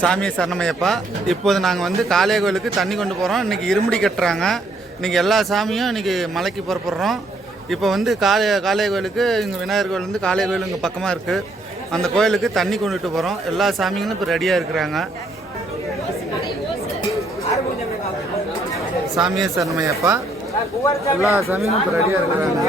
சாமியை சரணமையப்பா. இப்போது நாங்கள் வந்து காளைய கோயிலுக்கு தண்ணி கொண்டு போகிறோம். இன்றைக்கி இருமுடி கட்டுறாங்க. இன்றைக்கி எல்லா சாமியும் இன்றைக்கி மலைக்கு புறப்படுறோம். இப்போ வந்து காளைய கோயிலுக்கு இங்கே விநாயகர் கோயில் வந்து காளைய கோயில் இங்கே பக்கமாக இருக்குது. அந்த கோயிலுக்கு தண்ணி கொண்டுட்டு போகிறோம். எல்லா சாமிங்களும் இப்போ ரெடியாக இருக்கிறாங்க. சாமியை சரணமையப்பா. எல்லா சாமியும் இப்போ ரெடியாக இருக்கிறாங்க.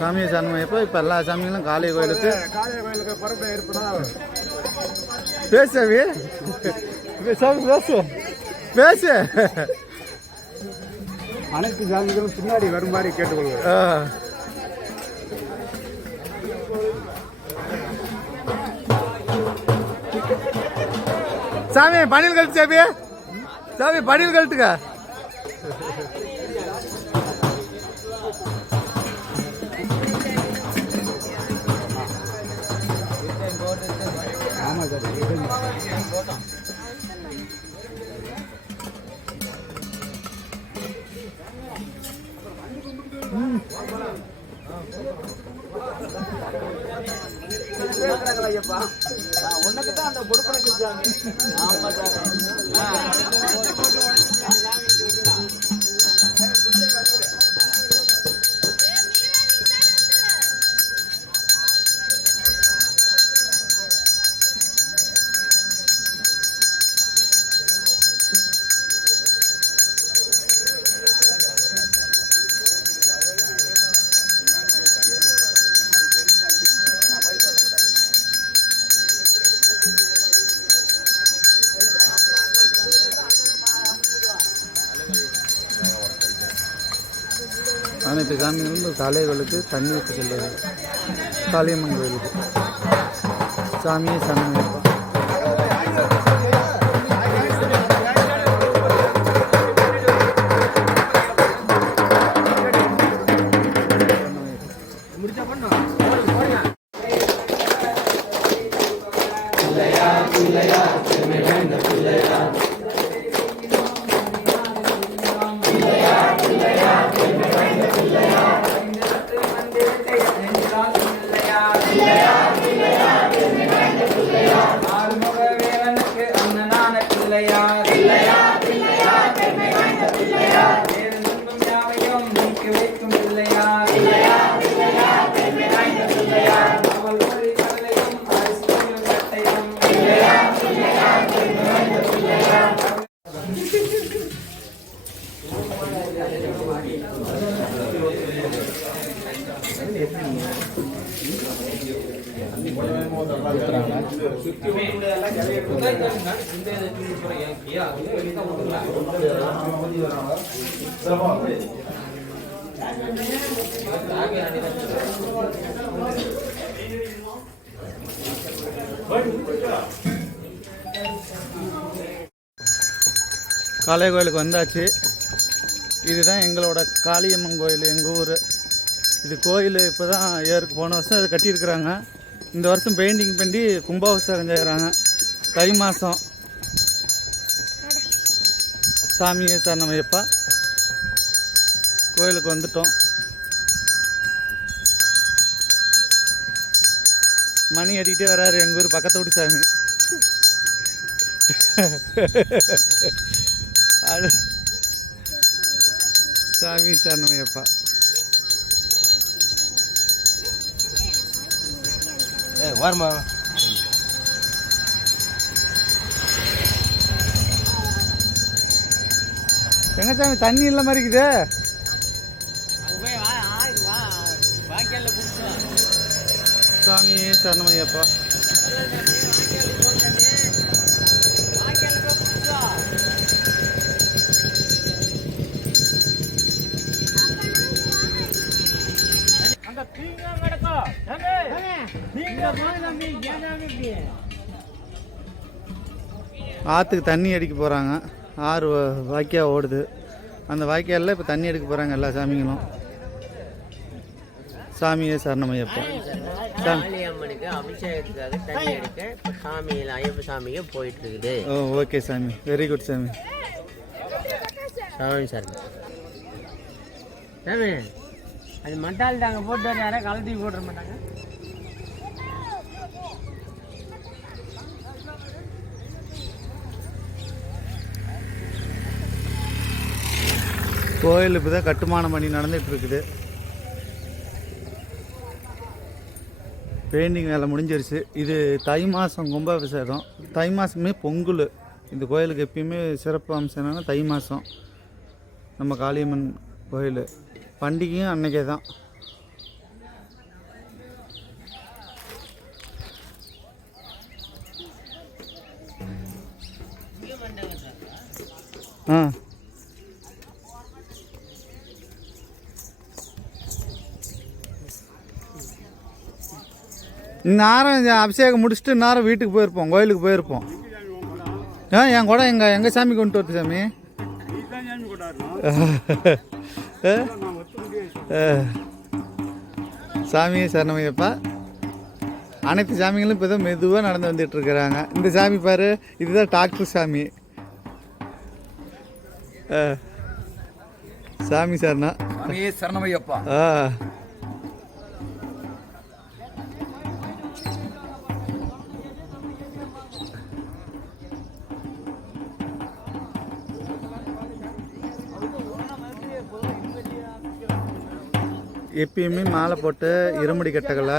சாமியை சரணமையப்போ. இப்போ எல்லா சாமிகளும் காளைய கோயிலுக்கு பேசவே பேசு அனைத்து சாமிகளும் பின்னாடி வருமாறு கேட்டுக்கொள்வோம். சாமி பணியில் கழட்டு. சாமி பணியில் கழட்டுக்க. ஆமாம் சார். உனக்குதான் அந்த பொறுப்பனுக்கு அனைத்து சாமிகளும் காளைய கோயிலுக்கு தண்ணி ஊற்றி செல்வது. காளியம்மன் கோயிலுக்கு சாமியை சரணமையப்பா. பிள்ளையார் காளை கோயிலுக்கு வந்தாச்சு. இதுதான் எங்களோட காளியம்மன் கோயில், எங்கள் ஊர். இது கோயில் இப்போ தான் ஏருக்கு போன வருஷம் இதை கட்டியிருக்கிறாங்க. இந்த வருஷம் பெயிண்டிங் பண்ணி கும்பாபிஷேகம் செய்கிறாங்க. தை மாதம். சாமியே சரணமையப்பா. கோயிலுக்கு வந்துட்டோம். மணி அடிக்கிட்டே வராரு எங்கள் ஊர் பக்கத்து வீட்டு சாமி. சாமி சரணமையப்பா. வாரமா எங்க சாமி தண்ணி இல்லை மாதிரி இருக்குது. சாமியே சரணமையப்பா. ஆற்றுக்கு தண்ணி அடிக்க போகிறாங்க. ஆறு வாய்க்கா ஓடுது. அந்த வாய்க்காலில் இப்போ தண்ணி எடுக்க போகிறாங்க எல்லா சாமிங்களும். சாமியே சரணமையப்பா. காளியம்மனுக்கு அபிஷேகத்துக்காக தண்ணி எடுக்க இப்போ சாமியில் ஐயப்ப சாமிக்கு போயிட்டு இருக்குது. ஓ ஓகே சாமி, வெரி குட் சாமி. சாமி சார் சாமி அது மட்டால் தாங்க போட்டு யாரா கலத்தி போட்டுற மாட்டாங்க. கோயில் இப்போ தான் கட்டுமான பணி நடந்துகிட்டு இருக்குது. பெயிண்டிங் வேலை முடிஞ்சிருச்சு. இது தை மாதம் கும்பாபிஷேகம். தை மாதமே பொங்கல். இந்த கோயிலுக்கு எப்பயுமே சிறப்பு அம்சம் என்னன்னா தை மாதம் நம்ம காளியம்மன் கோயில் பண்டிகையும் அன்னைக்கே தான். ஆ நேரம் அபிஷேகம் முடிச்சுட்டு நேரம் வீட்டுக்கு போயிருப்போம், கோயிலுக்கு போயிருப்போம். என் கூட எங்கள் சாமி கொண்டு வருது சாமி. சாமியே சரணமையப்பா. அனைத்து சாமிகளும் இப்போ தான் மெதுவாக நடந்து வந்துட்டு இருக்கிறாங்க. இந்த சாமி பாரு, இதுதான் டாக்டர் சாமி. சாமி சரணா. சரணமையப்பா. எப்பயுமே மாலை போட்டு இருமுடி கட்டகளை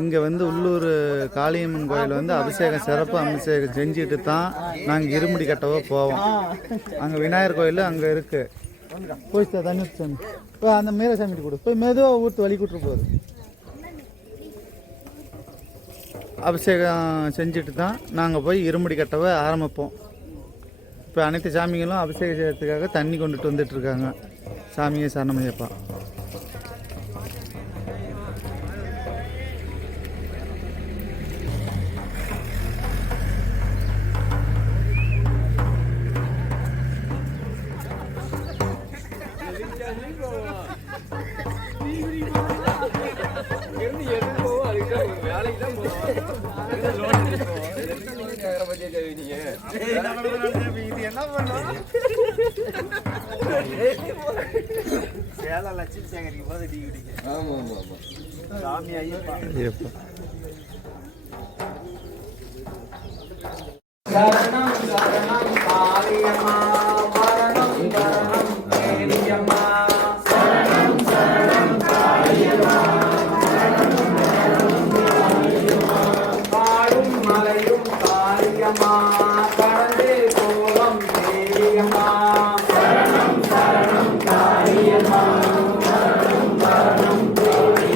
இங்கே வந்து உள்ளூர் காளியம்மன் கோயில் வந்து அபிஷேகம் சிறப்பு அபிஷேகம் செஞ்சுட்டு தான் நாங்கள் இருமுடி கட்டவோ போவோம். அங்கே விநாயகர் கோயில் அங்கே இருக்குது. போய் தண்ணி சாமி போய் அந்த மீர சாமிட்டு கொடு. போய் மெதுவாக ஊற்று வழி கூட்டு போகுது. அபிஷேகம் செஞ்சுட்டு தான் நாங்கள் போய் இருமுடி கட்டவை ஆரம்பிப்போம். இப்போ அனைத்து சாமிகளும் அபிஷேகம் செய்யறதுக்காக தண்ணி கொண்டுட்டு வந்துட்டுருக்காங்க. சாமியே சரணமையப்பா. லட்சுமி சேகரிக்கும் போது டீ குடிக்க. ஆமா ஆமா ஆமா. சாமி ஐயப்பா. சரணம் சரணம் காளியம்மா மரணம் மரணம் தேவியம்மா. சரணம் சரணம் காளியம்மா மரணம் மரணம் தேவியம்மா. காடும் மலையும் காளியம்மா கடந்தே கோலம் தேவியம்மா. சரணம் சரணம் காளியம்மா மரணம் மரணம் தேவியம்மா.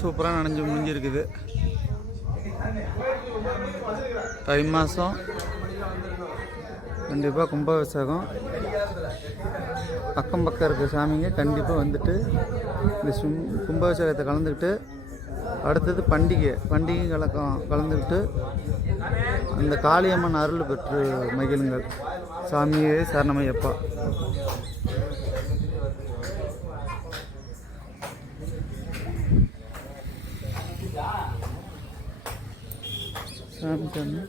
சூப்பராக நனைஞ்சு முடிஞ்சிருக்குது. தை மாதம் கண்டிப்பாக கும்பாபிஷேகம். பக்கம் இருக்க சாமிங்க கண்டிப்பாக வந்துட்டு இந்த கும்பாபிஷேகத்தை கலந்துக்கிட்டு அடுத்தது பண்டிகை கலந்துக்கிட்டு அந்த காளியம்மன் அருள் பெற்று மகிழுங்கள். சாமியே சரணமையப்பா. சாமி சாமி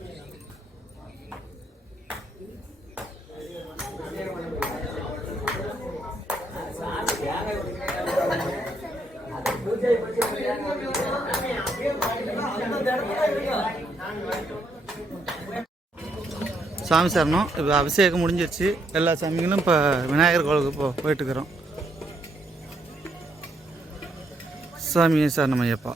சாமி சரணம். இப்போ அபிஷேகம் முடிஞ்சிருச்சு. எல்லா சாமிகளும் இப்போ விநாயகர் கோவிலுக்கு போயிட்டுருக்குறோம். சாமியே சரணமையப்பா.